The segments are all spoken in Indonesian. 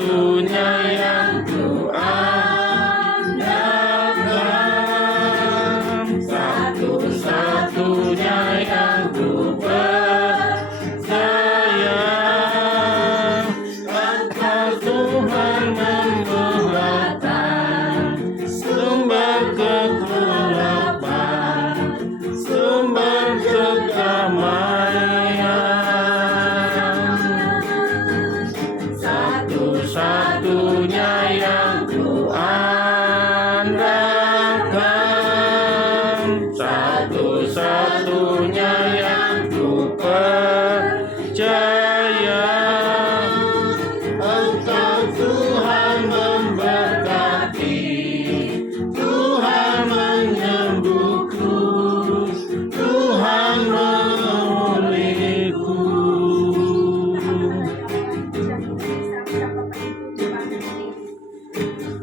satu-satunya yang ku andalkan, satu-satunya yang ku percaya. Engkau Tuhan membuatan sumber kekurapan, sumber kedamaian, satu-satunya yang ku andalkan, satu-satunya yang ku percaya. Engkau Tuhan memberkati, Tuhan menyembuhku, Tuhan memulihku.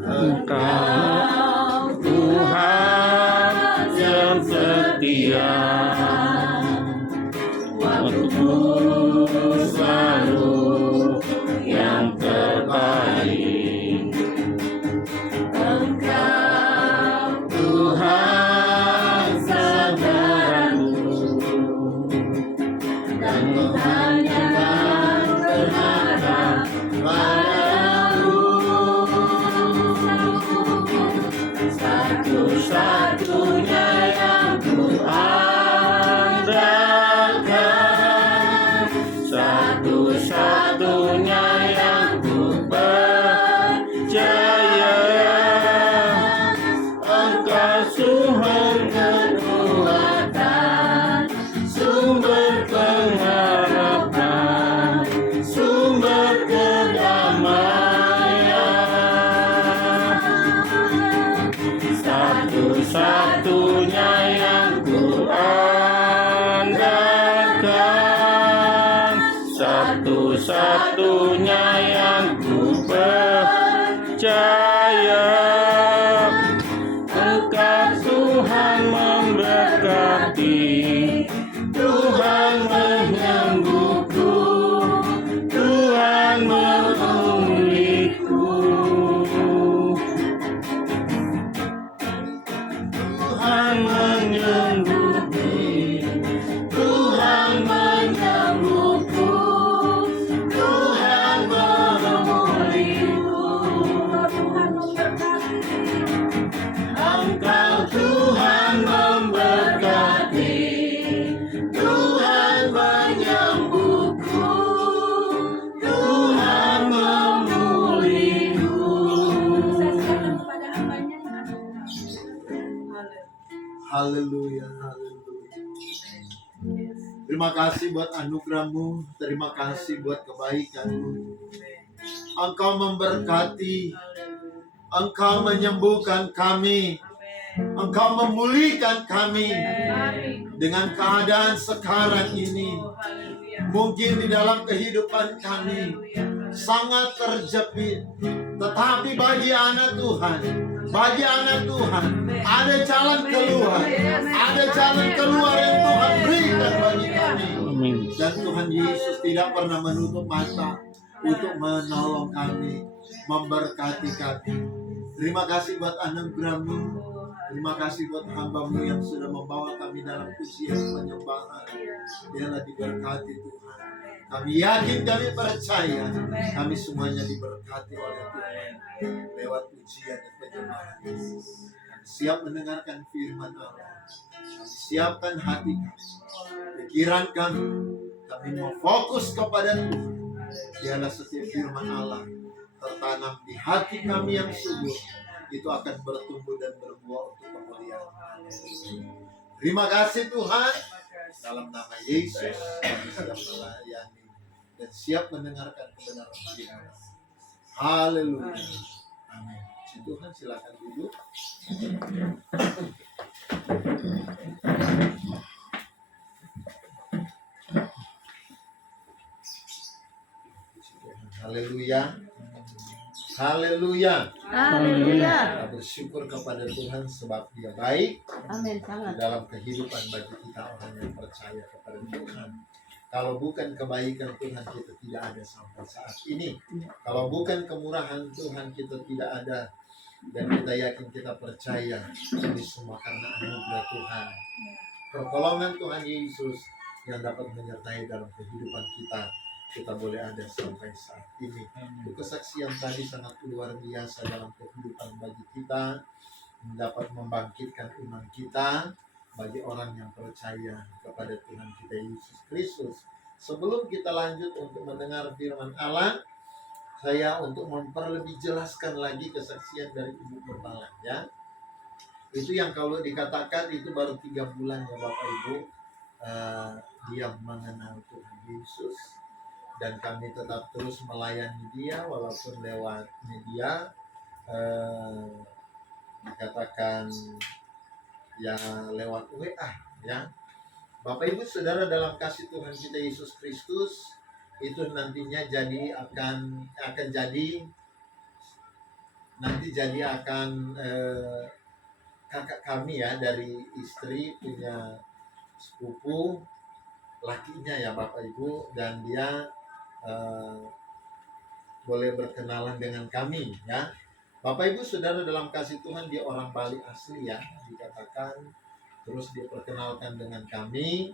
Engkau Tuhan yang setia, waktu selalu yang terbaik. Engkau Tuhan sabaranku, dan hanya berharap padamu. Satu-satunya yang ku andalkan, satu-satunya yang ku percaya. Engkau Tuhan kekuatan, sumber pengharapan, sumber kedamaian, satu-satunya yang ku andalkan, satu-satunya yang ku percaya. Engkau Tuhan memberkati, Tuhan menyembuhku, Tuhan memulihku. Tuhan menyembuhku, Tuhan menyembuhku, Tuhan memulihku. Engkau Tuhan memberkati, Tuhan menyembuhku, Tuhan memulihku. Haleluya, haleluya. Terima kasih buat anugerah-Mu, terima kasih buat kebaikan-Mu. Engkau memberkati, Engkau menyembuhkan kami, Engkau memulihkan kami dengan keadaan sekarang ini. Mungkin di dalam kehidupan kami sangat terjepit, tetapi bagi anak Tuhan, ada jalan keluar, ada jalan keluar yang Tuhan berikan bagi kami. Dan Tuhan Yesus tidak pernah menutup mata untuk menolong kami, memberkati kami. Terima kasih buat anugerah-Mu, terima kasih buat hamba-Mu yang sudah membawa kami dalam pujian penyembahan. Biarlah diberkati Tuhan. Kami yakin, kami percaya, kami semuanya diberkati oleh Tuhan lewat pujian dan penyembahan. Kami siap mendengarkan firman Allah. Kami siapkan hati kami, pikiran kami mau fokus kepada Tuhan. Biarlah setiap firman Allah tertanam di hati kami yang subur, itu akan bertumbuh dan berbuah untuk kemuliaan. Terima kasih Tuhan. Dalam nama Yesus kami siap melayani dan siap mendengarkan kebenaran firman. Haleluya. Amin. Si Tuhan silakan duduk. Haleluya. Haleluya. Haleluya. Kita bersyukur kepada Tuhan sebab Dia baik. Amin. Sangat. Dalam kehidupan bagi kita orang yang percaya kepada Tuhan. Kalau bukan kebaikan Tuhan, kita tidak ada sampai saat ini. Kalau bukan kemurahan Tuhan, kita tidak ada. Dan kita yakin, kita percaya ini semua karena anugerah Tuhan, pertolongan Tuhan Yesus yang dapat menyertai dalam kehidupan kita. Kita boleh ada sampai saat ini. Itu kesaksian tadi sangat luar biasa dalam kehidupan bagi kita, dapat membangkitkan iman kita bagi orang yang percaya kepada Tuhan kita Yesus Kristus. Sebelum kita lanjut untuk mendengar firman Allah, saya untuk memperlebih jelaskan lagi kesaksian dari Ibu Gembala, ya. Itu yang kalau dikatakan itu baru 3 bulan ya Bapak Ibu, dia mengenal Tuhan Yesus, dan kami tetap terus melayani dia walaupun lewat media, dikatakan ya lewat WA, ya. Bapak Ibu Saudara dalam kasih Tuhan kita Yesus Kristus, itu nantinya akan kakak kami ya, dari istri punya sepupu lakinya ya Bapak Ibu, dan dia boleh berkenalan dengan kami ya. Bapak Ibu Saudara dalam kasih Tuhan, dia orang Bali asli ya, dikatakan. Terus dia perkenalkan dengan kami,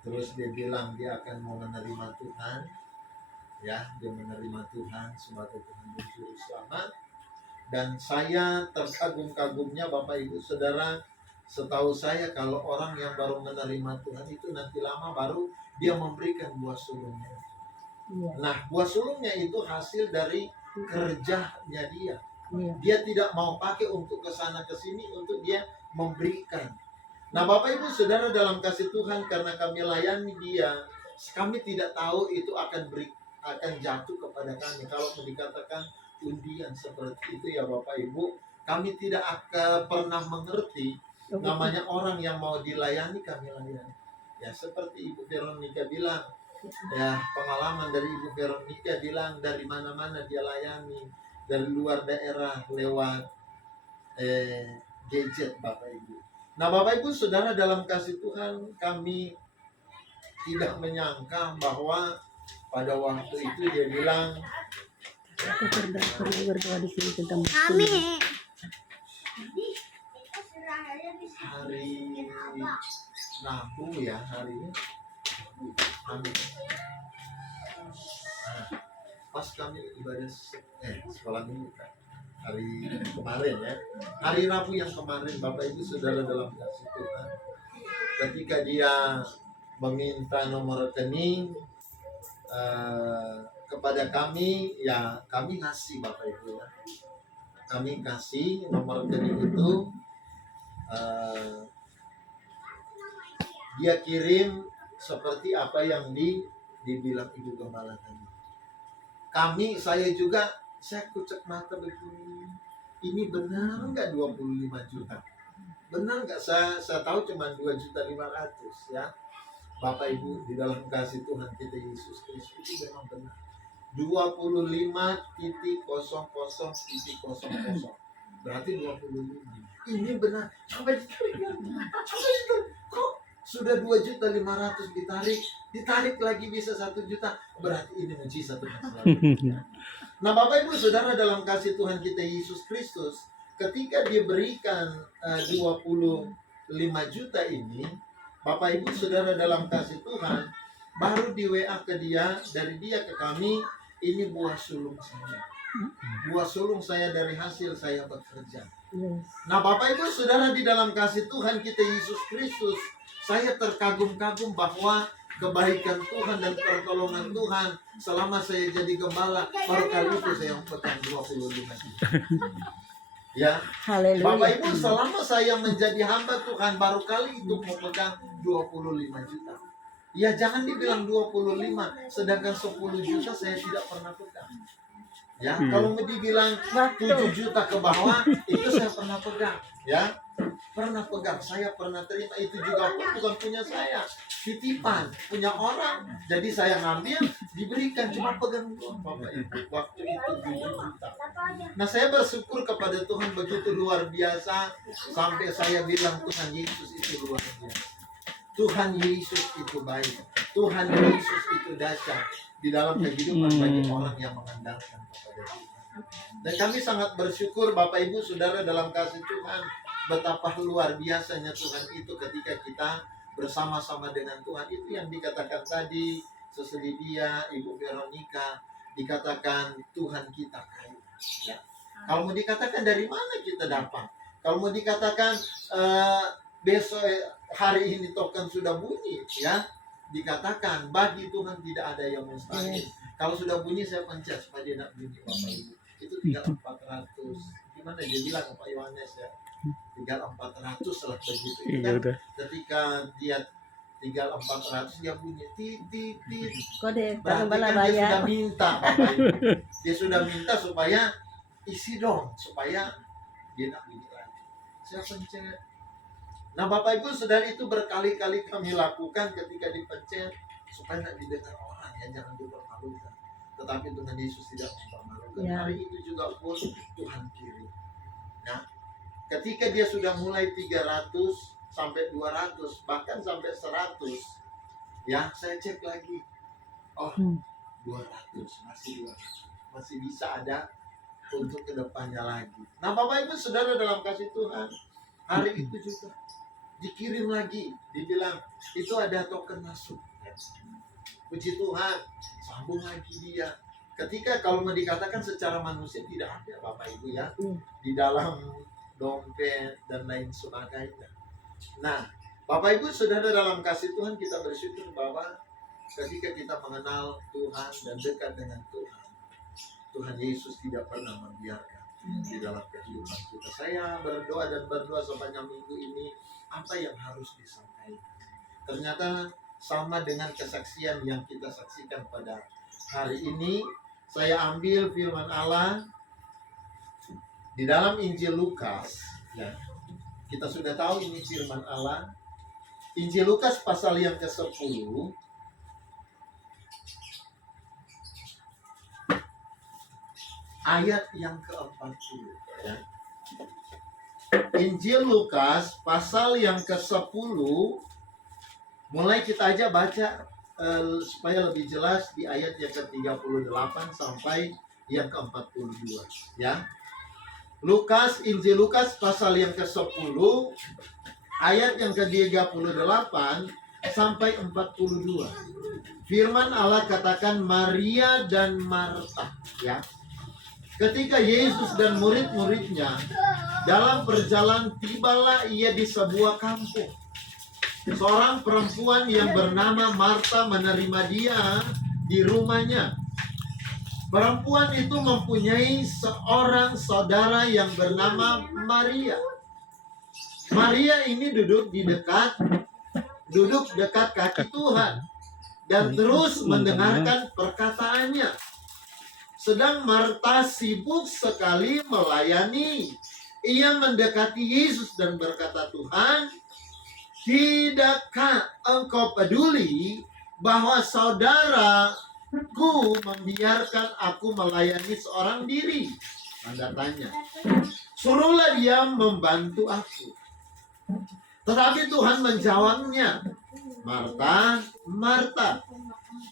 terus dia bilang dia akan mau menerima Tuhan, ya, dia menerima Tuhan sebagai Tuhan dan Juru Selamat. Dan saya terkagum-kagumnya Bapak Ibu Saudara, setahu saya kalau orang yang baru menerima Tuhan itu nanti lama baru dia memberikan buah sulungnya. Nah, buah sulungnya itu hasil dari kerjanya dia. Dia tidak mau pakai untuk kesana kesini, untuk dia memberikan. Nah Bapak Ibu Saudara dalam kasih Tuhan, karena kami layani dia, kami tidak tahu itu akan jatuh kepada kami. Kalau dikatakan undian seperti itu ya Bapak Ibu, kami tidak akan pernah mengerti namanya orang yang mau dilayani, kami layani. Ya seperti Ibu Veronica bilang, ya pengalaman dari Ibu Veronica bilang dari mana-mana dia layani, dari luar daerah lewat gadget Bapak Ibu. Nah Bapak Ibu Saudara dalam kasih Tuhan, kami tidak menyangka bahwa pada waktu itu dia bilang hari Rabu ya, harinya pas kami ibadah sekolah minggu kan, hari kemarin ya, hari Rabu yang kemarin Bapak Ibu Saudara dalam kasih Tuhan, ketika dia meminta nomor rekening kepada kami, ya kami ngasih Bapak Ibu ya, kami kasih nomor rekening itu. Dia kirim seperti apa yang dibilang Ibu Gembala tadi. Saya kucek mata begini, ini benar nggak 25 juta? Benar nggak? Saya tahu cuma 2.500.000 ya. Bapak Ibu di dalam kasih Tuhan kita Yesus Kristus itu memang benar. 25.00.00 berarti 25. Ini benar. Coba ditarik. Kok sudah 2.500.000 ditarik lagi bisa 1 juta, berarti ini mujizat Tuhan selalu. Nah Bapak Ibu Saudara dalam kasih Tuhan kita Yesus Kristus, ketika dia berikan 25 juta ini, Bapak Ibu Saudara dalam kasih Tuhan, baru di WA ke dia, dari dia ke kami, ini buah sulung saya. Buah sulung saya dari hasil saya bekerja. Nah Bapak Ibu Saudara di dalam kasih Tuhan kita Yesus Kristus, saya terkagum-kagum bahwa kebaikan Tuhan dan pertolongan Tuhan selama saya jadi gembala, baru kali itu saya pegang 25 juta. Ya, Haleluya. Bapak Ibu selama saya menjadi hamba Tuhan, baru kali itu memegang 25 juta. Ya jangan dibilang 25, sedangkan 10 juta saya tidak pernah pegang. Ya, kalau mau dibilang 7 juta ke bawah, itu saya pernah pegang. Ya, pernah pegang, saya pernah terima. Itu juga bukan punya saya, titipan punya orang. Jadi saya ngambil, diberikan, cuma pegang doang Bapak Ibu. Waktu itu 7 juta. Nah saya bersyukur kepada Tuhan begitu luar biasa, sampai saya bilang Tuhan Yesus itu luar biasa. Tuhan Yesus itu baik. Tuhan Yesus itu datang di dalam kehidupan bagi orang yang mengandalkan kepada Tuhan. Dan kami sangat bersyukur Bapak Ibu Saudara dalam kasih Tuhan, betapa luar biasanya Tuhan itu ketika kita bersama-sama dengan Tuhan. Itu yang dikatakan tadi Seseli dia, Ibu Veronica, dikatakan Tuhan kita kaya. Ya. Kalau mau dikatakan dari mana kita dapat? Kalau mau dikatakan besok hari ini token sudah bunyi, ya, dikatakan bagi Tuhan tidak ada yang mustahil. Kalau sudah bunyi saya pencet supaya dia tidak bunyi Bapak Ibu. Itu tinggal 400. Gimana dia bilang Pak Yohanes ya? Tinggal 400 lah begitu. Itu kan ketika dia tinggal 400 dia bunyi titit. Kode Berarti kan dia sudah minta Bapak Ibu. Dia sudah minta supaya isi dong, supaya dia tidak bunyi lagi. Saya pencet. Nah Bapak Ibu Saudara, itu berkali-kali kami lakukan ketika dipencet supaya tidak didengar orang, ya, jangan dipermalukan. Tetapi Tuhan Yesus tidak mempermalukan. Ya. Hari itu juga pun Tuhan kirim. Nah, ketika dia sudah mulai 300 sampai 200 bahkan sampai 100, ya saya cek lagi. Oh, 200 masih bisa ada untuk kedepannya lagi. Nah Bapak Ibu Saudara dalam kasih Tuhan, hari itu juga dikirim lagi, dibilang itu ada token masuk. Puji Tuhan, sambung lagi dia. Ketika kalau mau dikatakan secara manusia tidak ada Bapak Ibu ya, di dalam dompet dan lain sebagainya. Nah, Bapak Ibu Saudara dalam kasih Tuhan, kita bersyukur bahwa ketika kita mengenal Tuhan dan dekat dengan Tuhan, Tuhan Yesus tidak pernah membiarkan di dalam kehidupan kita. Saya berdoa dan berdoa sepanjang minggu ini, apa yang harus disampaikan. Ternyata sama dengan kesaksian yang kita saksikan pada hari ini. Saya ambil firman Allah di dalam Injil Lukas. Ya. Kita sudah tahu ini firman Allah. Injil Lukas pasal yang ke-10. Ayat yang ke-40. Ya. Injil Lukas pasal yang ke-10. Mulai kita aja baca supaya lebih jelas di ayat yang ke-38 sampai yang ke-42, ya. Injil Lukas pasal yang ke-10 ayat yang ke-38 sampai 42. Firman Allah katakan Maria dan Marta, ya. Ketika Yesus dan murid-muridnya dalam perjalanan, tibalah ia di sebuah kampung. Seorang perempuan yang bernama Marta menerima dia di rumahnya. Perempuan itu mempunyai seorang saudara yang bernama Maria. Maria ini duduk dekat kaki Tuhan dan terus mendengarkan perkataannya. Sedang Marta sibuk sekali melayani. Ia mendekati Yesus dan berkata, Tuhan, tidakkah engkau peduli bahwa saudaraku membiarkan aku melayani seorang diri? Tanda tanya. Suruhlah dia membantu aku. Tetapi Tuhan menjawabnya, Marta, Marta,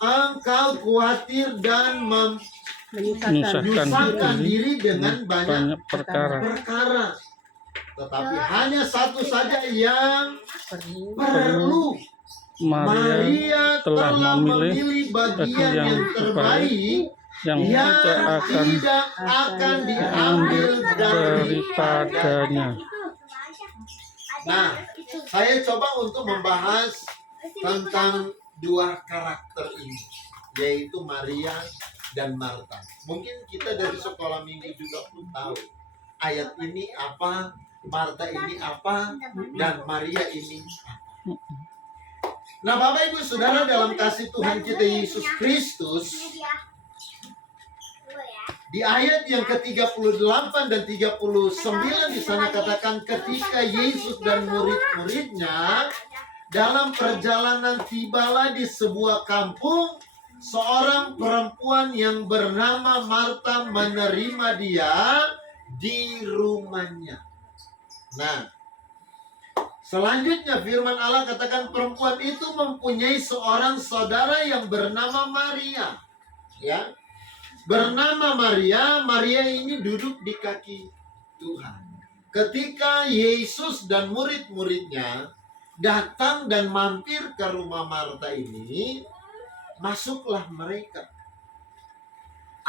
engkau khawatir dan menyusahkan diri dengan banyak perkara. Tetapi hanya satu saja yang perlu. Maria telah memilih bagian yang terbaik yang tidak akan diambil daripadanya. Nah, saya coba untuk membahas tentang dua karakter ini, yaitu Maria dan Marta. Mungkin kita dari sekolah minggu juga pun tahu ayat ini apa, Marta ini apa, dan Maria ini apa. Nah Bapak Ibu Saudara dalam kasih Tuhan kita Yesus Kristus, di ayat yang ke-38 dan 39 di sana katakan ketika Yesus dan murid-muridnya dalam perjalanan tibalah di sebuah kampung, seorang perempuan yang bernama Marta menerima dia di rumahnya. Nah, Selanjutnya firman Allah katakan perempuan itu mempunyai seorang saudara yang bernama Maria. Ya. Bernama Maria, Maria ini duduk di kaki Tuhan. Ketika Yesus dan murid-muridnya datang dan mampir ke rumah Marta ini, masuklah mereka.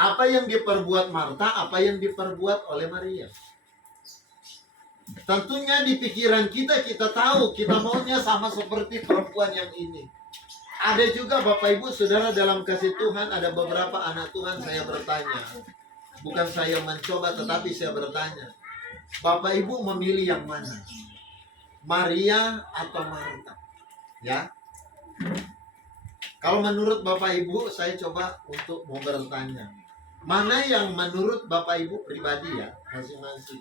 Apa yang diperbuat Marta, apa yang diperbuat oleh Maria. Tentunya di pikiran kita, kita tahu, kita maunya sama seperti perempuan yang ini. Ada juga Bapak Ibu Saudara dalam kasih Tuhan, ada beberapa anak Tuhan saya bertanya. Bukan saya mencoba, tetapi saya bertanya. Bapak Ibu memilih yang mana? Maria atau Marta? Ya. Kalau menurut Bapak Ibu, saya coba untuk mau bertanya. Mana yang menurut Bapak Ibu pribadi ya, masing-masing?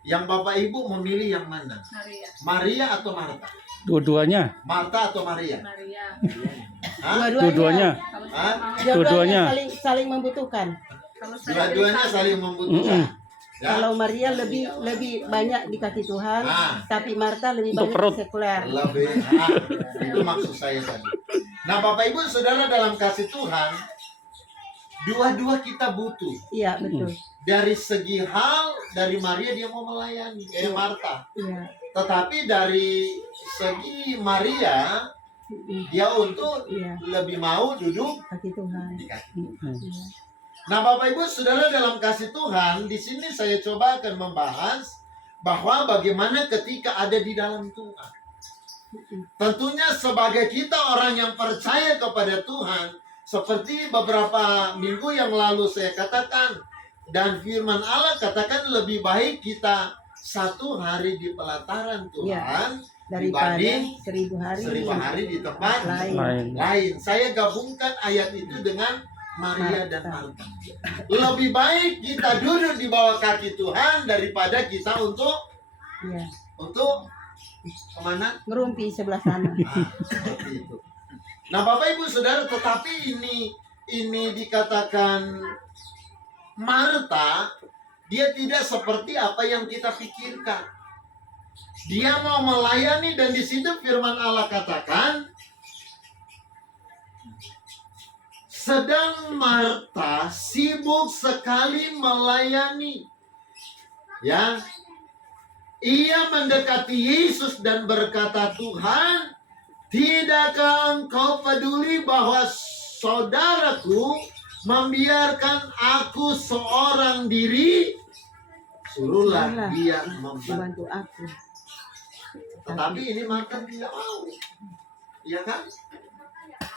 Yang Bapak Ibu memilih yang mana? Maria. Maria atau Marta? Dua-duanya. Marta atau Maria? Maria. Hah? Dua-duanya. Hah? Dua-duanya. saling membutuhkan. Kalau saya Dua-duanya saling membutuhkan. Ya? Kalau Maria lebih banyak di kaki Tuhan, Ah. tapi Marta lebih Untuk banyak perut. di sekuler. Lebih. Itu maksud saya tadi. Nah, Bapak Ibu Saudara dalam kasih Tuhan, dua-dua kita butuh. Iya, betul. Dari segi hal, dari Maria dia mau melayani, Marta. Iya. Tetapi dari segi Maria, dia untuk Iya, lebih mau duduk kaki Tuhan. di kaki. Iya. Nah, Bapak Ibu Saudara dalam kasih Tuhan, di sini saya coba akan membahas bahwa bagaimana ketika ada di dalam Tuhan. Tentunya sebagai kita orang yang percaya kepada Tuhan, seperti beberapa minggu yang lalu saya katakan, dan firman Allah katakan lebih baik kita 1 hari di pelataran Tuhan Daripada dibanding 1000 hari. 1000 hari di tempat lain. lain. Saya gabungkan ayat itu dengan Maria dan Marta. Lebih baik kita duduk di bawah kaki Tuhan daripada kita untuk Iya. kemana? Ngerumpi sebelah sana. Seperti itu. Nah, Bapak Ibu Saudara, tetapi ini dikatakan Marta, dia tidak seperti apa yang kita pikirkan. Dia mau melayani dan di situ firman Allah katakan, sedang Marta sibuk sekali melayani. Ya. Ia mendekati Yesus dan berkata, "Tuhan, tidakkah engkau peduli bahwa saudaraku membiarkan aku seorang diri? Suruhlah dia membantu." Membantu aku. Tetapi ini Marta tidak mau. Iya kan?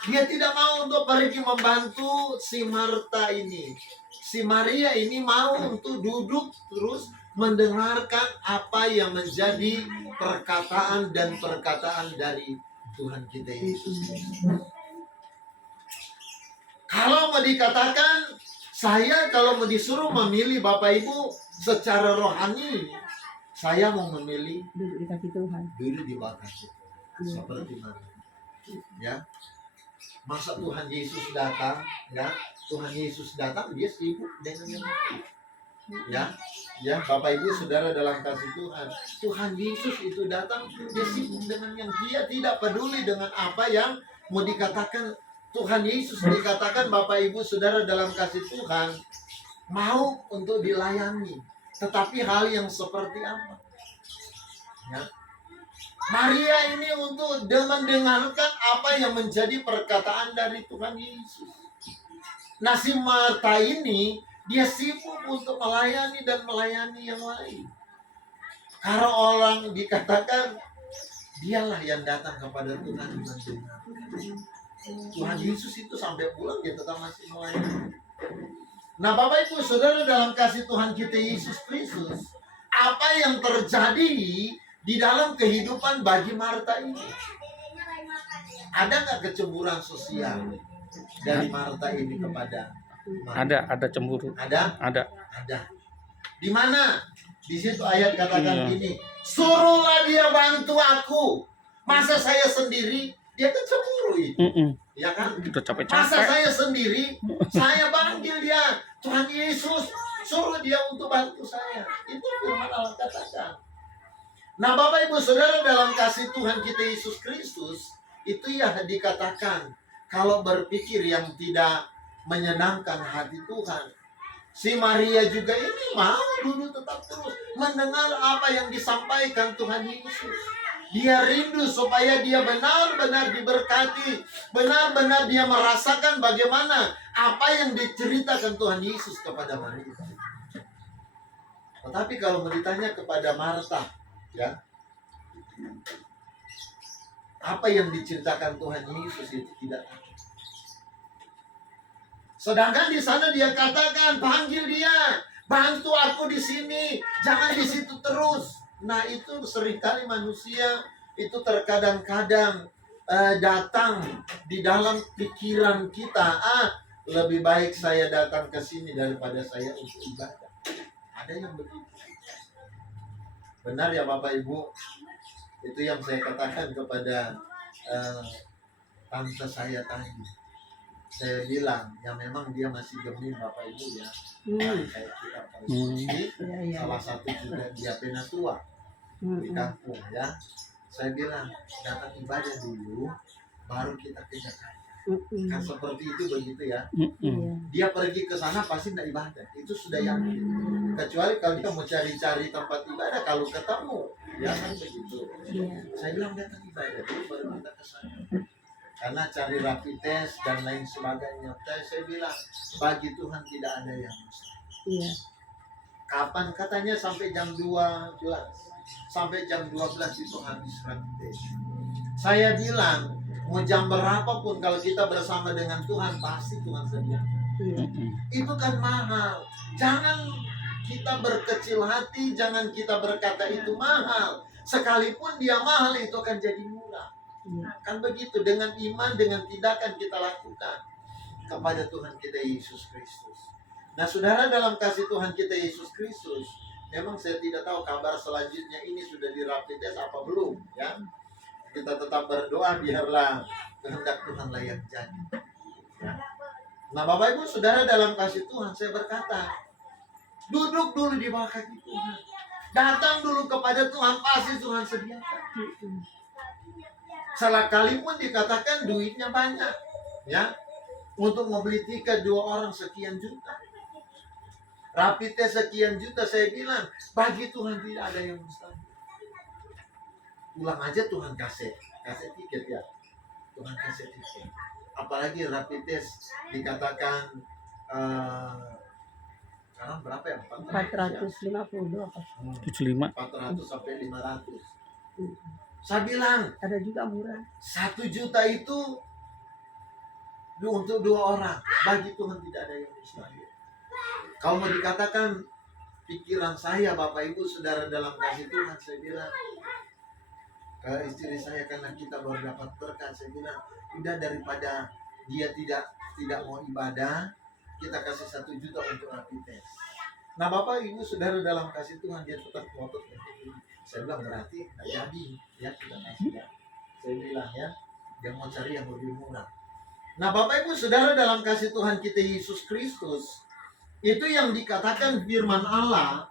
Dia tidak mau untuk pergi membantu si Marta ini. Si Maria ini mau untuk duduk terus mendengarkan apa yang menjadi perkataan dan perkataan dari Tuhan kita Yesus. Kalau mau dikatakan, saya kalau mau disuruh memilih Bapak Ibu secara rohani, saya mau memilih Duduk di kaki Tuhan. duduk di bawah kaki Tuhan. Seperti mana? Ya. Masa Tuhan Yesus datang, ya. Tuhan Yesus datang, dia sibuk dengan yang lain. Ya, Bapak Ibu Saudara dalam kasih Tuhan, Tuhan Yesus itu datang, dia sibuk dengan yang dia tidak peduli dengan apa yang mau dikatakan. Tuhan Yesus dikatakan Bapak Ibu Saudara dalam kasih Tuhan mau untuk dilayani, tetapi hal yang seperti apa? Ya. Maria ini untuk mendengarkan apa yang menjadi perkataan dari Tuhan Yesus. Nah, si Marta ini dia sibuk untuk melayani dan melayani yang lain. Karena orang dikatakan dialah yang datang kepada Tuhan mendengar. Tuhan Yesus itu sampai pulang dia tetap masih melayani. Nah, Bapak Ibu Saudara dalam kasih Tuhan kita Yesus Kristus, apa yang terjadi di dalam kehidupan bagi Marta ini? Ada nggak kecemburuan sosial dari Marta ini kepada Marta? Ada cemburu. Ada? Ada. Ada. Di mana? Di situ ayat katakan gini, suruhlah dia bantu aku. Masa saya sendiri? Dia kan cemburu itu. Ya kan? Udah Masa capek-capek. saya sendiri? Saya panggil dia, Tuhan Yesus, suruh dia untuk bantu saya. Itu firman Allah katakan. Nah, Bapak Ibu Saudara, dalam kasih Tuhan kita Yesus Kristus, itu ya dikatakan kalau berpikir yang tidak menyenangkan hati Tuhan. Si Maria juga ini mau dulu tetap terus mendengar apa yang disampaikan Tuhan Yesus. Dia rindu supaya dia benar-benar diberkati, benar-benar dia merasakan bagaimana apa yang diceritakan Tuhan Yesus kepada Maria. Tetapi kalau mau ditanya kepada Marta, ya, apa yang diceritakan Tuhan Yesus itu tidak ada. Sedangkan di sana dia katakan, panggil dia, bantu aku di sini, jangan di situ terus. Nah, itu seringkali manusia itu terkadang-kadang datang di dalam pikiran kita, lebih baik saya datang ke sini daripada saya untuk ibadah. Ada yang begitu. Benar ya Bapak Ibu? Itu yang saya katakan kepada tante saya tadi. Saya bilang, ya memang dia masih geming Bapak Ibu ya. Kayak kita konsumsi, salah satu juga dia penatua di kampung ya. Saya bilang, datang ibadah dulu, baru kita ke Jakarta. Kan seperti itu begitu ya. Dia pergi ke sana pasti tidak ibadah. Itu sudah yakin. Kecuali kalau dia mau cari-cari tempat ibadah, kalau ketemu, ya kan begitu. Saya bilang datang ibadah dulu, baru kita ke sana. Karena cari rapid test dan lain sebagainya. Saya bilang, bagi Tuhan tidak ada yang mustahil. Kapan katanya sampai jam 12. Sampai jam 12 itu habis rapid test. Saya bilang, mau jam berapapun kalau kita bersama dengan Tuhan, pasti Tuhan sediakan. Itu kan mahal. Jangan kita berkecil hati, jangan kita berkata itu mahal. Sekalipun dia mahal, itu akan jadi murah. Kan begitu, dengan iman, dengan tindakan kita lakukan kepada Tuhan kita Yesus Kristus. Nah, saudara, dalam kasih Tuhan kita Yesus Kristus, memang saya tidak tahu kabar selanjutnya ini sudah di rapid test apa belum, ya. Kita tetap berdoa biarlah kehendak Tuhan layak jadi. Ya. Nah, Bapak Ibu Saudara, dalam kasih Tuhan saya berkata, duduk dulu di bawah kaki Tuhan. Datang dulu kepada Tuhan, pasti Tuhan sediakan. Sekali pun dikatakan duitnya banyak, ya, untuk membeli tiket 2 orang sekian juta, rapid test sekian juta. Saya bilang, bagi Tuhan tidak ada yang mustahil. Pulang aja Tuhan kasih tiket ya, Tuhan kasih tiket. Apalagi rapid test dikatakan sekarang berapa ya? 450 apa? 75. 400 sampai 500. Saya bilang, Ada juga murah. 1 juta itu untuk 2 orang. Bagi Tuhan tidak ada yang mustahil. Kalau mau dikatakan pikiran saya, Bapak Ibu Saudara, dalam kasih Tuhan, saya bilang ke istri saya, karena kita baru dapat berkat, saya bilang, udah daripada dia tidak mau ibadah, kita kasih 1 juta untuk rapid test. Nah, Bapak Ibu Saudara, dalam kasih Tuhan, dia tetap ngotot. Saya bilang, berarti tidak jadi ya kita kasih ya. Saya bilang ya, dia mau cari yang lebih murah. Nah, Bapak Ibu Saudara, dalam kasih Tuhan kita Yesus Kristus, itu yang dikatakan firman Allah,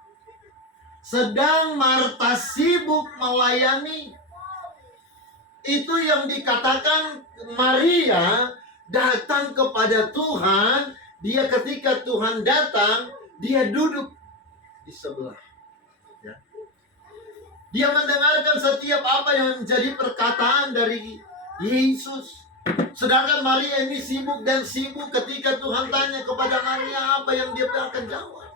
sedang Marta sibuk melayani. Itu yang dikatakan Maria datang kepada Tuhan. Dia ketika Tuhan datang, dia duduk di sebelah. Ya. Dia mendengarkan setiap apa yang menjadi perkataan dari Yesus. Sedangkan Maria ini sibuk dan sibuk. Ketika Tuhan tanya kepada Maria, apa yang dia akan jawab?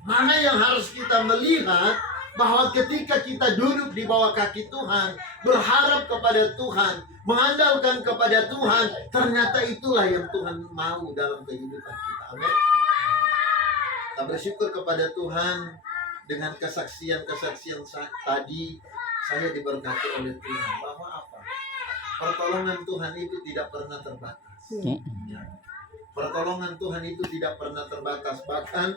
Mana yang harus kita melihat, bahwa ketika kita duduk di bawah kaki Tuhan, berharap kepada Tuhan, mengandalkan kepada Tuhan, ternyata itulah yang Tuhan mau dalam kehidupan kita. Amin. Kita bersyukur kepada Tuhan dengan kesaksian-kesaksian tadi. Saya diberkati oleh Tuhan bahwa apa? Pertolongan Tuhan itu tidak pernah terbatas. Ya. Pertolongan Tuhan itu tidak pernah terbatas. Bahkan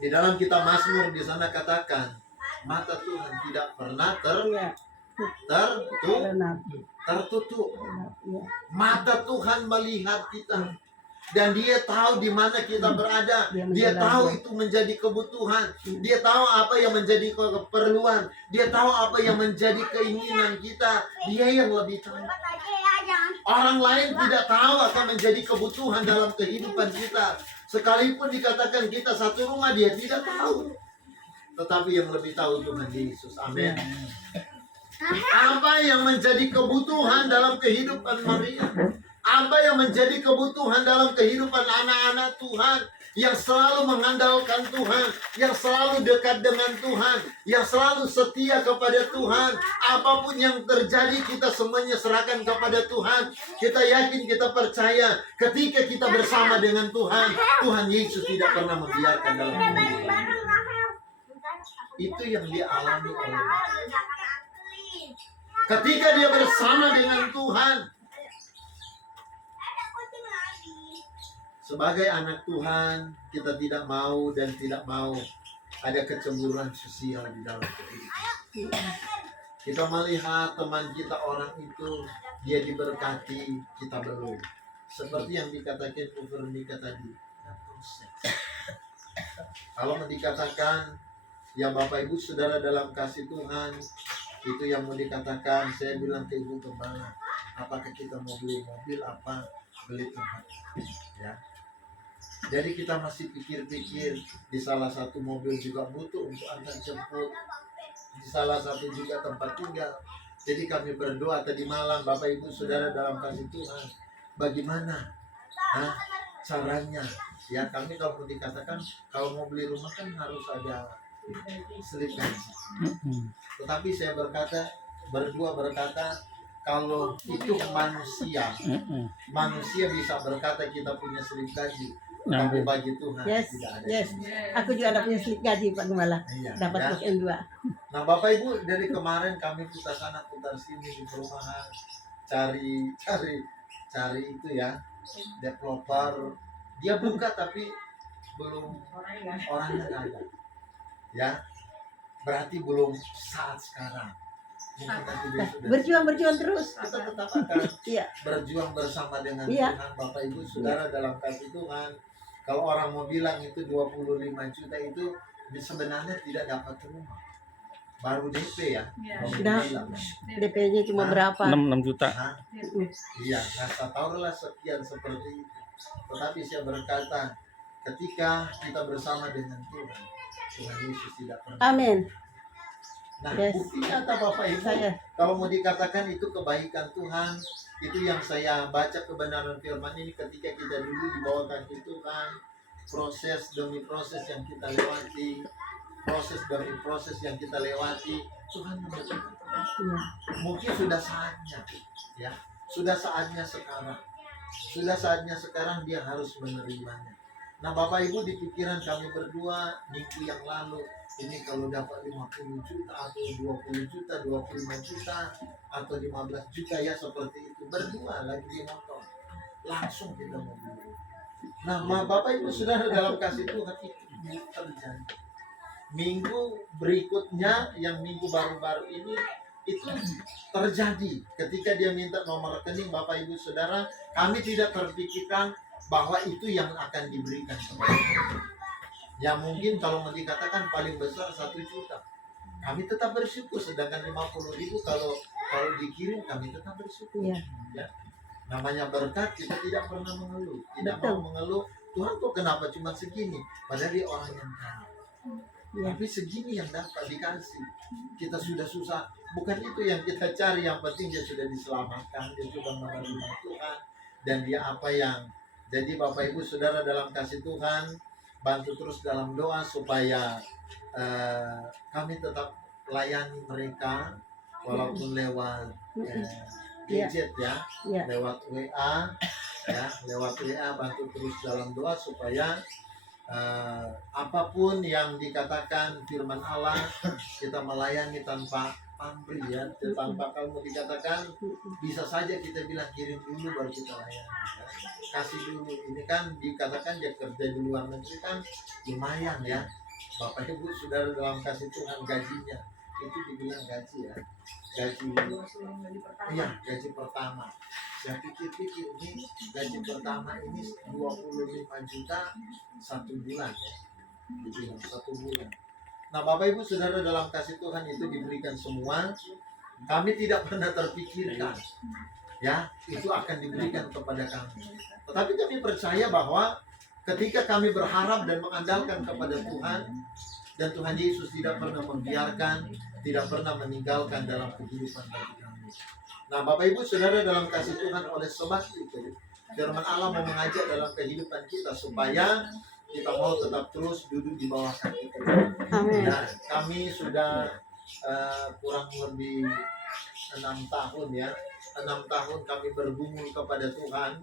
di dalam kitab Mazmur di sana katakan, mata Tuhan tidak pernah tertutup. Mata Tuhan melihat kita. Dan dia tahu di mana kita berada. Dia tahu itu menjadi kebutuhan. Dia tahu apa yang menjadi keperluan. Dia tahu apa yang menjadi keinginan kita. Dia yang lebih tahu. Orang lain tidak tahu akan menjadi kebutuhan dalam kehidupan kita. Sekalipun dikatakan kita satu rumah, dia tidak tahu. Tetapi yang lebih tahu Tuhan Yesus. Amin. Apa yang menjadi kebutuhan dalam kehidupan Maria? Apa yang menjadi kebutuhan dalam kehidupan anak-anak Tuhan yang selalu mengandalkan Tuhan, yang selalu dekat dengan Tuhan, yang selalu setia kepada Tuhan. Apapun yang terjadi, kita semuanya serahkan kepada Tuhan. Kita yakin, kita percaya ketika kita bersama dengan Tuhan, Tuhan Yesus tidak pernah membiarkan dalam hidup kita. Itu yang dia alami oleh Maria. Ketika dia bersama dengan Tuhan, sebagai anak Tuhan, kita tidak mau dan tidak mau ada kecemburuan sosial di dalam kehidupan. Kita melihat teman kita orang itu, dia diberkati, kita belum. Seperti yang dikatakan Bu Veronica tadi. Kalau mau dikatakan, ya Bapak Ibu Saudara dalam kasih Tuhan, itu yang mau dikatakan, saya bilang ke Ibu Gembala, apakah kita mau beli mobil apa, beli tempat. Ya. Jadi kita masih pikir-pikir, di salah satu mobil juga butuh untuk antar jemput, di salah satu juga tempat tinggal. Jadi kami berdoa tadi malam, Bapak Ibu Saudara dalam kasih Tuhan, bagaimana caranya? Ya kami kalau mau dikatakan, kalau mau beli rumah kan harus ada selip gaji. Tetapi saya berdua berkata, kalau itu manusia bisa berkata kita punya selip gaji. Tapi bagi Tuhan Yes, tidak ada. yes. Aku juga ada punya slip gaji Pak Gembala. Iya, Dapat ya. plus M2. Nah Bapak Ibu, dari kemarin kami putar sana putar sini di perumahan, cari itu ya, developer. Dia buka tapi belum orangnya nggak ada. Ya, berarti belum saat sekarang. Mungkin nanti besok dan Berjuang terus. kita tetap akan Iya. berjuang bersama dengan Iya. Tuhan. Bapak Ibu Saudara dalam kasih Tuhan, kalau orang mau bilang itu 25 juta itu sebenarnya tidak dapat rumah, baru DP ya. Mau Sudah. bilang. DP-nya cuma berapa? 6 juta. Hah? Iya, rasa taruhlah sekian seperti itu. Tetapi saya berkata, ketika kita bersama dengan Tuhan, Tuhan Yesus tidak pernah. Amin. Nah, Yes. bukti nyata Bapak Ibu, Saya. kalau mau dikatakan itu kebaikan Tuhan, itu yang saya baca kebenaran firman ini ketika kita dulu dibawa kaki Tuhan, proses demi proses yang kita lewati, proses demi proses yang kita lewati, Tuhan memberkati. Iya. Mungkin sudah saatnya, ya, sudah saatnya sekarang, sudah saatnya sekarang dia harus menerimanya. Nah Bapak Ibu, di pikiran kami berdua minggu yang lalu, ini kalau dapat 50 juta atau 20 juta, 25 juta atau 15 juta ya seperti itu, berdua lagi di motor, langsung kita mau beli. Nah Bapak Ibu Saudara dalam kasih Tuhan itu terjadi. Minggu berikutnya, yang minggu baru-baru ini itu terjadi ketika dia minta nomor rekening. Bapak Ibu Saudara, kami tidak terpikirkan bahwa itu yang akan diberikan kepada kita. Ya mungkin kalau mau dikatakan paling besar 1 juta, kami tetap bersyukur. Sedangkan 50.000 kalau dikirim, kami tetap bersyukur. Iya. Ya. Namanya berkat, kita tidak pernah mengeluh, tidak Betul. mau mengeluh. Tuhan kok kenapa cuma segini? Padahal dia orang yang kaya. Iya. Tapi segini yang dapat dikasih. Kita sudah susah. Bukan itu yang kita cari. Yang penting dia sudah diselamatkan, dia sudah menerima Tuhan, dan dia apa yang. Jadi Bapak Ibu Saudara dalam kasih Tuhan, bantu terus dalam doa supaya kami tetap layani mereka walaupun lewat gadget ya, Iya. lewat WA ya, lewat WA. Bantu terus dalam doa supaya apapun yang dikatakan firman Allah, kita melayani tanpa pamrih ya, tanpa kalau mau dikatakan bisa saja kita bilang kirim dulu baru kita layani ya. Kasih dulu. Ini kan dikatakan dia kerja di luar negeri kan lumayan ya. Bapak Ibu Saudara dalam kasih Tuhan, gajinya itu dibilang gaji ya, gaji, iya gaji pertama Saya pikir-pikir ini gaji pertama ini 25 juta 1 bulan ya. Dibilang 1 bulan. Nah Bapak Ibu Saudara dalam kasih Tuhan itu diberikan semua. Kami tidak pernah terpikirkan ya itu akan diberikan kepada kami. Tetapi kami percaya bahwa ketika kami berharap dan mengandalkan kepada Tuhan, dan Tuhan Yesus tidak pernah membiarkan, tidak pernah meninggalkan dalam kehidupan bagi kami. Nah Bapak Ibu Saudara dalam kasih Tuhan, oleh sebab itu firman Allah mau mengajak dalam kehidupan kita supaya kita mau tetap terus duduk di bawah kaki Tuhan. Amin. Nah, kami sudah kurang lebih 6 tahun ya. 6 tahun kami bergumul kepada Tuhan.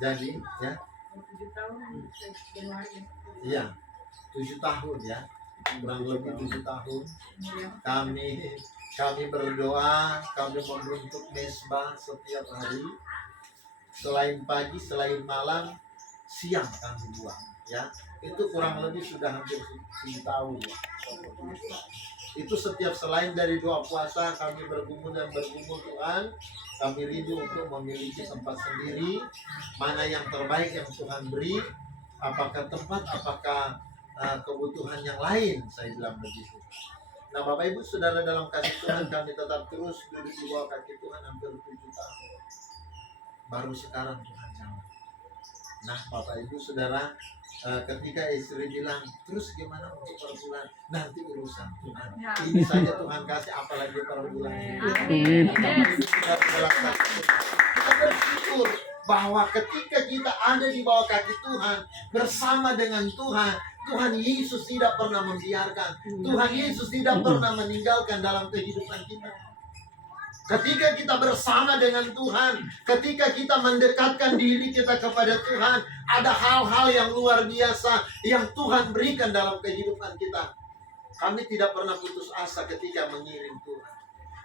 Jadi ya. 7 tahun ya. Kurang lebih 7 tahun. Kami berdoa, kami membentuk mesbah setiap hari. Selain pagi, selain malam, siang kami buat ya. Itu kurang lebih sudah hampir 7 tahun ya. Itu setiap selain dari doa puasa kami bergumul dan bergumul Tuhan, kami rindu untuk memiliki tempat sendiri, mana yang terbaik yang Tuhan beri, apakah tempat, apakah kebutuhan yang lain, saya bilang begitu. Nah Bapak Ibu Saudara dalam kasih Tuhan, kami tetap terus duduk di bawah kaki Tuhan hampir 7 tahun. Baru sekarang Tuhan jawab. Nah Bapak Ibu Saudara, ketika istri bilang, terus gimana untuk per bulan? Nanti urusan Tuhan. Ini saja Tuhan kasih, apalagi per bulan. Amin. Kita bersyukur bahwa ketika kita ada di bawah kaki Tuhan, bersama dengan Tuhan, Tuhan Yesus tidak pernah membiarkan. Tuhan Yesus tidak pernah meninggalkan dalam kehidupan kita. Ketika kita bersama dengan Tuhan, ketika kita mendekatkan diri kita kepada Tuhan, ada hal-hal yang luar biasa yang Tuhan berikan dalam kehidupan kita. Kami tidak pernah putus asa ketika mengiring Tuhan.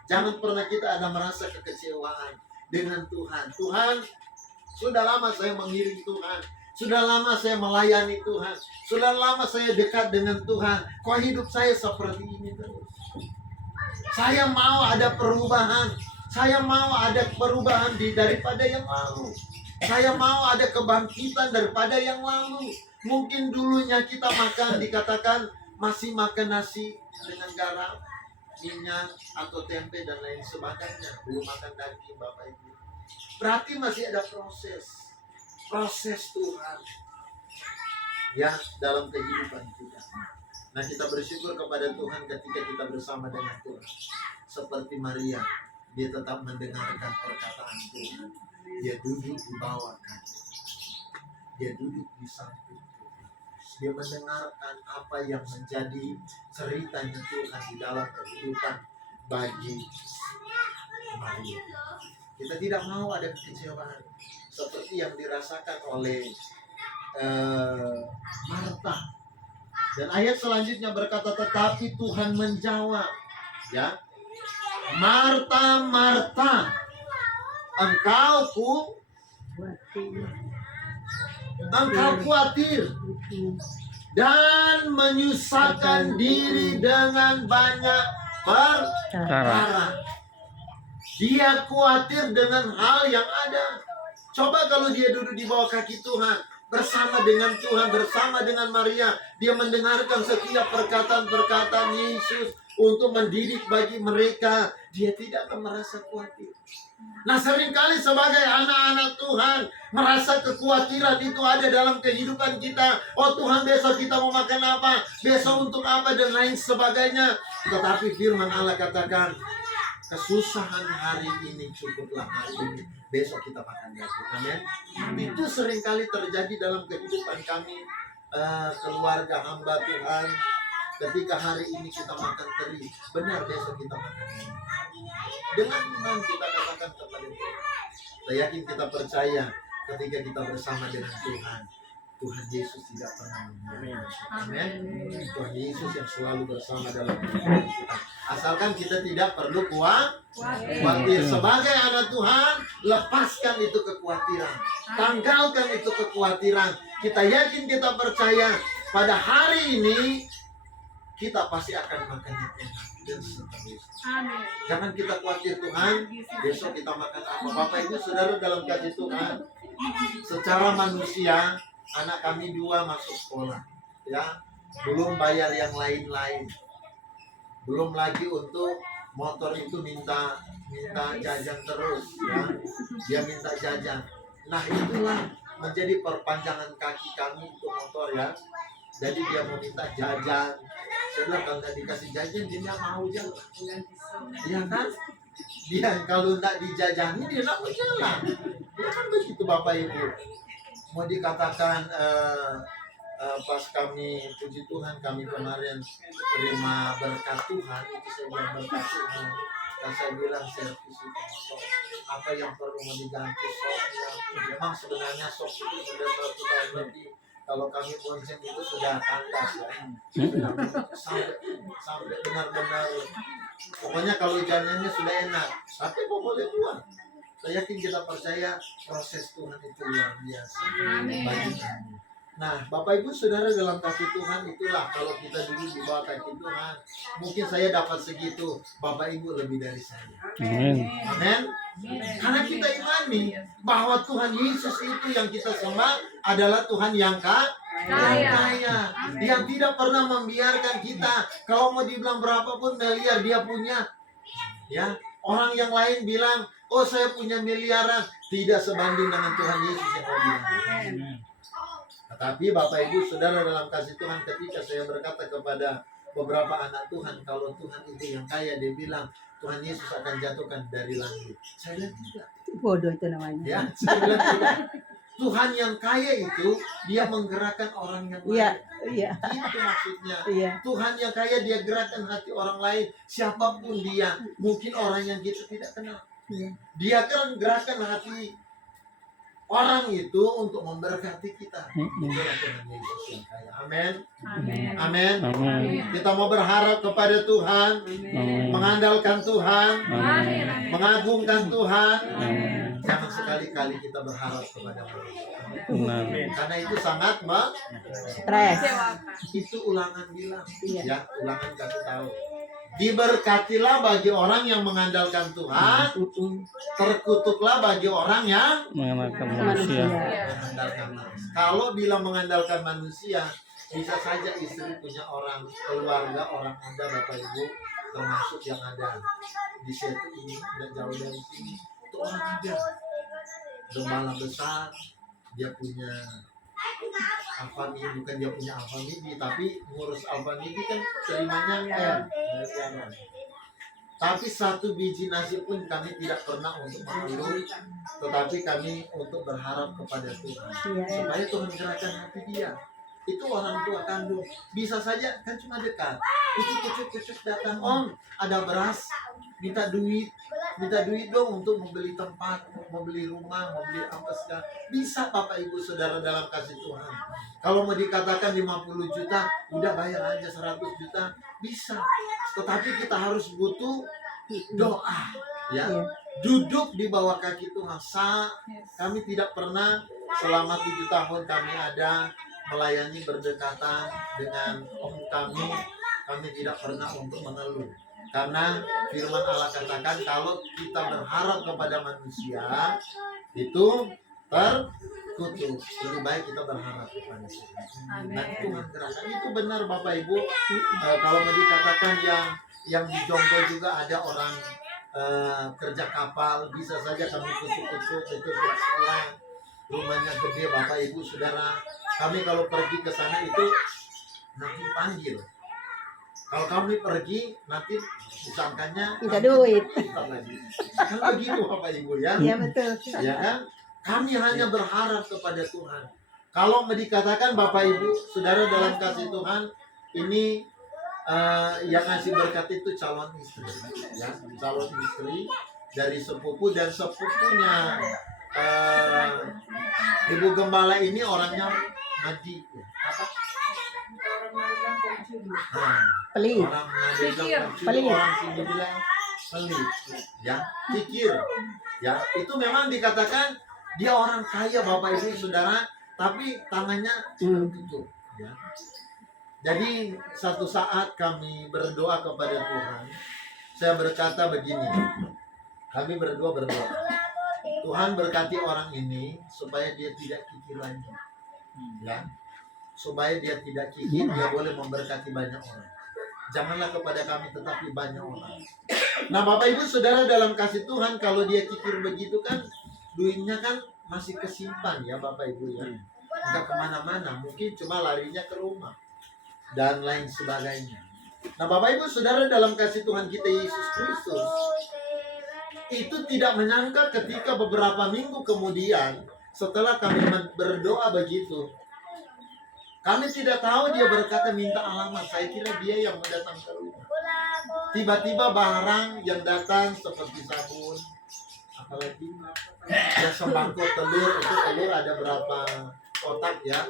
Jangan pernah kita ada merasa kekecewaan dengan Tuhan. Tuhan, sudah lama saya mengiring Tuhan. Sudah lama saya melayani Tuhan. Sudah lama saya dekat dengan Tuhan. Kok hidup saya seperti ini terus? Saya mau ada perubahan. Saya mau ada perubahan daripada yang lalu. Saya mau ada kebangkitan daripada yang lalu. Mungkin dulunya kita makan, dikatakan masih makan nasi dengan garam, minyak, atau tempe, dan lain sebagainya. Belum makan daging, Bapak Ibu. Berarti masih ada proses. Proses Tuhan ya dalam kehidupan kita. Nah kita bersyukur kepada Tuhan ketika kita bersama dengan Tuhan. Seperti Maria, dia tetap mendengarkan perkataan Tuhan. Dia duduk di bawah kaki. Dia duduk di samping Tuhan. Dia mendengarkan apa yang menjadi ceritanya Tuhan di dalam kehidupan bagi Maria. Kita tidak mau ada kekecewaan seperti yang dirasakan oleh Marta. Dan ayat selanjutnya berkata, tetapi Tuhan menjawab, ya, Marta, Marta, engkau khawatir dan menyusahkan diri dengan banyak perkara. Dia khawatir dengan hal yang ada. Coba kalau dia duduk di bawah kaki Tuhan, bersama dengan Tuhan, bersama dengan Maria, dia mendengarkan setiap perkataan-perkataan Yesus untuk mendidik bagi mereka. Dia tidak akan merasa khawatir. Nah seringkali sebagai anak-anak Tuhan, merasa kekhawatiran itu ada dalam kehidupan kita. Oh Tuhan, besok kita mau makan apa? Besok untuk apa? Dan lain sebagainya. Tetapi firman Allah katakan, kesusahan hari ini cukuplah hari ini. Besok kita makan lagi. Amin. Itu seringkali terjadi dalam kehidupan kami, keluarga hamba Tuhan. Ketika hari ini kita makan teri, benar besok kita makan lagi. Dengan iman kita katakan kepada Tuhan. Saya yakin kita percaya ketika kita bersama dengan Tuhan, Tuhan Yesus tidak pernah membiarkan. Amin. Tuhan Yesus yang selalu bersama dalam kehidupan kita. Asalkan kita tidak perlu khawatir. Sebagai anak Tuhan, lepaskan itu kekhawatiran. Tanggalkan itu kekhawatiran. Kita yakin, kita percaya pada hari ini kita pasti akan makan yang enak. dan seterusnya. Amin. Jangan kita khawatir Tuhan, besok kita makan apa. Bapak Ibu Saudara dalam kasih Tuhan, secara manusia anak kami 2 masuk sekolah, ya, belum bayar yang lain-lain, belum lagi untuk motor itu minta jajan terus, ya, dia minta jajan. Nah itulah menjadi perpanjangan kaki kami untuk motor, ya. Jadi dia mau minta jajan, saya kalau nggak dikasih jajan dia nggak mau jalan, ya kan? Dia kalau nggak dijajani dia nggak mau jalan, ya kan begitu Bapak Ibu. Mau dikatakan pas kami puji Tuhan kami kemarin terima berkat Tuhan, itu saya bilang berkat Tuhan, dan saya bilang servis itu sok, apa yang perlu mau diganti soknya. Memang sebenarnya sok itu sudah 1 tahun lebih. Kalau kami bonceng itu sudah kandas, ya. Sampai benar-benar, pokoknya kalau jalannya sudah enak, tapi kok boleh buat. Saya yakin kita percaya proses Tuhan itu luar biasa bagi kami. Nah, Bapak Ibu Saudara dalam kasih Tuhan itulah, kalau kita dulu di bawah kaki Tuhan, mungkin saya dapat segitu, Bapak Ibu lebih dari saya. Amin. Amin. Karena kita imani bahwa Tuhan Yesus itu yang kita sembah adalah Tuhan yang kaya, yang tidak pernah membiarkan kita. Kalau mau dibilang berapapun miliar dia punya, ya. Orang yang lain bilang, oh saya punya miliaran, tidak sebanding dengan Tuhan Yesus yang mau bilang. Tetapi Bapak Ibu Saudara dalam kasih Tuhan, ketika saya berkata kepada beberapa anak Tuhan, kalau Tuhan itu yang kaya, dia bilang Tuhan Yesus akan jatuhkan dari langit. Saya bilang tidak. Bodoh itu namanya. Ya, saya bilang tidak. Tuhan yang kaya itu dia menggerakkan orang yang lain. Iya, iya. Itu maksudnya. Iya. Tuhan yang kaya dia gerakkan hati orang lain, siapapun dia, mungkin orang yang kita tidak kenal. Iya. Dia kan gerakan hati orang itu untuk memberkati kita. Itulah Tuhan Yesus yang kaya. Amin. Amin. Amin. Kita mau berharap kepada Tuhan, Amin. mengandalkan Tuhan, Amin. mengagungkan Tuhan. Amin. Jangan sekali-kali kita berharap kepada manusia. Amin. Karena itu sangat Stres. itu Ulangan bilang. Iya. Ya, Ulangan kasih tahu. Diberkatilah bagi orang yang mengandalkan Tuhan, terkutuklah bagi orang yang Mengenalkan Manusia. manusia. mengandalkan manusia. Kalau bilang mengandalkan manusia, bisa saja istri punya orang keluarga, orang muda, Bapak Ibu, termasuk yang ada di situ ini, tidak jauh dari sini. Itu orang ada gembala besar, dia punya Alfa Midi, bukan dia punya Alfa Midi, tapi ngurus Alfa Midi kan terimanya dari Tiara. Tapi 1 biji nasi pun kami tidak pernah untuk mengeluh, tetapi kami untuk berharap kepada Tuhan, Iya. supaya Tuhan gerakkan hati dia. Itu orang tua kandung, bisa saja kan cuma dekat, kucuk datang, Om ada beras, minta duit dong untuk membeli tempat, mau beli rumah, mau beli apa segala. Bisa Bapak Ibu Saudara dalam kasih Tuhan. Kalau mau dikatakan 50 juta, udah bayar aja 100 juta, bisa. Tetapi kita harus butuh doa, ya. Iya. Duduk di bawah kaki Tuhan. Kami tidak pernah selama 7 tahun kami ada melayani berdekatan dengan om kami tidak pernah untuk mengeluh. Karena firman Allah katakan kalau kita berharap kepada manusia itu terkutuk. Lebih baik kita berharap kepada Tuhan. Dan Tuhan gerakan itu benar Bapak Ibu. Kalau mau dikatakan yang di Jonggo juga ada orang kerja kapal, bisa saja kami kutuk-kutuk itu sekolah, rumahnya gede Bapak Ibu Saudara. Kami kalau pergi ke sana itu nanti panggil. Kalau kami pergi nanti disangkanya Minta duit. kita lagi. Kan begitu Bapak Ibu ya. Iya betul. Ya kan? Kami hanya berharap kepada Tuhan. Kalau mau dikatakan Bapak Ibu Saudara dalam kasih Tuhan, ini yang ngasih berkat itu calon istri, ya, calon istri dari sepupu, dan sepupunya Ibu Gembala ini orangnya Nadi, apa? Pelit. Orang Nadi bilang Pelit. orang sini bilang pelit, ya, kikir, ya. Itu memang dikatakan dia orang kaya Bapak Ibu Saudara, tapi tangannya tertutup, ya. Jadi satu saat kami berdoa kepada Tuhan, saya berkata begini, kami berdoa, Tuhan berkati orang ini supaya dia tidak kikir lagi, ya, supaya dia tidak kikir, dia boleh memberkati banyak orang. Janganlah kepada kami tetapi banyak orang. Nah Bapak Ibu Saudara dalam kasih Tuhan, kalau dia kikir begitu kan duitnya kan masih kesimpan ya Bapak Ibu ya, nggak kemana-mana, mungkin cuma larinya ke rumah dan lain sebagainya. Nah Bapak Ibu Saudara dalam kasih Tuhan kita Yesus Kristus itu tidak menyangka ketika beberapa minggu kemudian setelah kami berdoa begitu, kami tidak tahu dia berkata minta alamat. Saya kira dia yang mendatang ke rumah. Tiba-tiba barang yang datang seperti sabun, apalagi ya sembako telur, itu telur ada berapa kotak ya,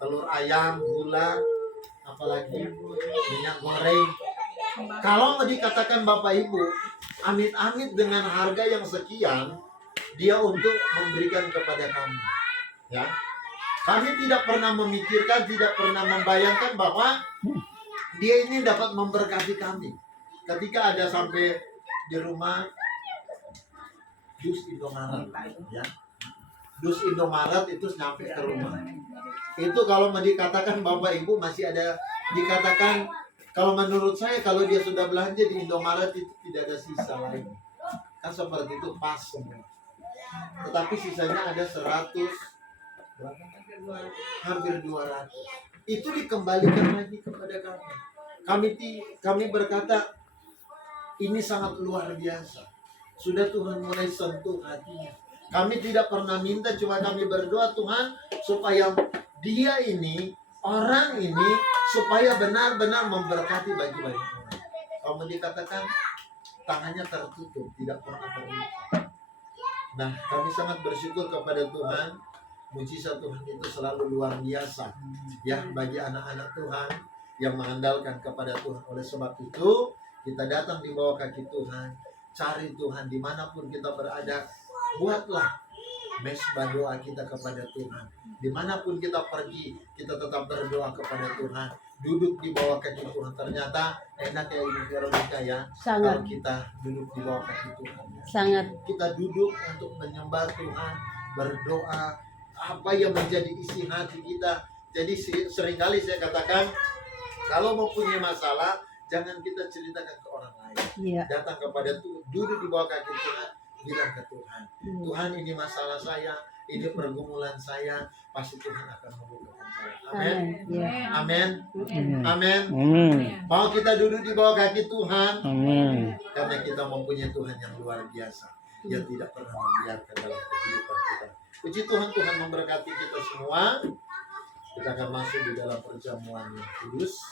telur ayam, gula, apalagi minyak goreng. Kalau mau dikatakan Bapak Ibu, amit-amit dengan harga yang sekian, dia untuk memberikan kepada kami, ya. Kami tidak pernah memikirkan, tidak pernah membayangkan bahwa dia ini dapat memberkati kami. Ketika ada sampai di rumah dus Indomaret, ya. Dus Indomaret itu sampai ke rumah. Itu kalau mau dikatakan Bapak Ibu masih ada, dikatakan kalau menurut saya kalau dia sudah belanja di Indomaret itu tidak ada sisa lagi. Kan seperti itu pas semua. Tetapi sisanya ada 100, hampir 200. Itu dikembalikan lagi kepada kami. Kami berkata ini sangat luar biasa. Sudah Tuhan mulai sentuh hatinya. Kami tidak pernah minta, cuma kami berdoa Tuhan supaya dia ini, orang ini supaya benar-benar memberkati bagi banyak orang. Kalau dikatakan tangannya tertutup, tidak pernah terbuka. Nah, kami sangat bersyukur kepada Tuhan. Mujizat Tuhan itu selalu luar biasa ya bagi anak-anak Tuhan yang mengandalkan kepada Tuhan. Oleh sebab itu kita datang di bawah kaki Tuhan, cari Tuhan dimanapun kita berada. Buatlah mesbah doa kita kepada Tuhan. Dimanapun kita pergi, kita tetap berdoa kepada Tuhan. Duduk di bawah kaki Tuhan. Ternyata enak ya Ibu Veronica ya. Sangat. Kalau kita duduk di bawah kaki Tuhan ya. Sangat. Kita duduk untuk menyembah Tuhan, berdoa, apa yang menjadi isi hati kita. Jadi seringkali saya katakan, kalau mempunyai masalah, jangan kita ceritakan ke orang lain. Iya. Datang kepada Tuhan, duduk di bawah kaki Tuhan, bilang ke Tuhan, Tuhan ini masalah saya, ini pergumulan saya, pasti Tuhan akan membukakan saya. Amin. Iya. Amin. Amin. Amin. Mau kita duduk di bawah kaki Tuhan, Amin. karena kita mempunyai Tuhan yang luar biasa. Dia tidak pernah membiarkan dalam kehidupan kita. Puji Tuhan, Tuhan memberkati kita semua. Kita akan masuk di dalam perjamuan yang kudus.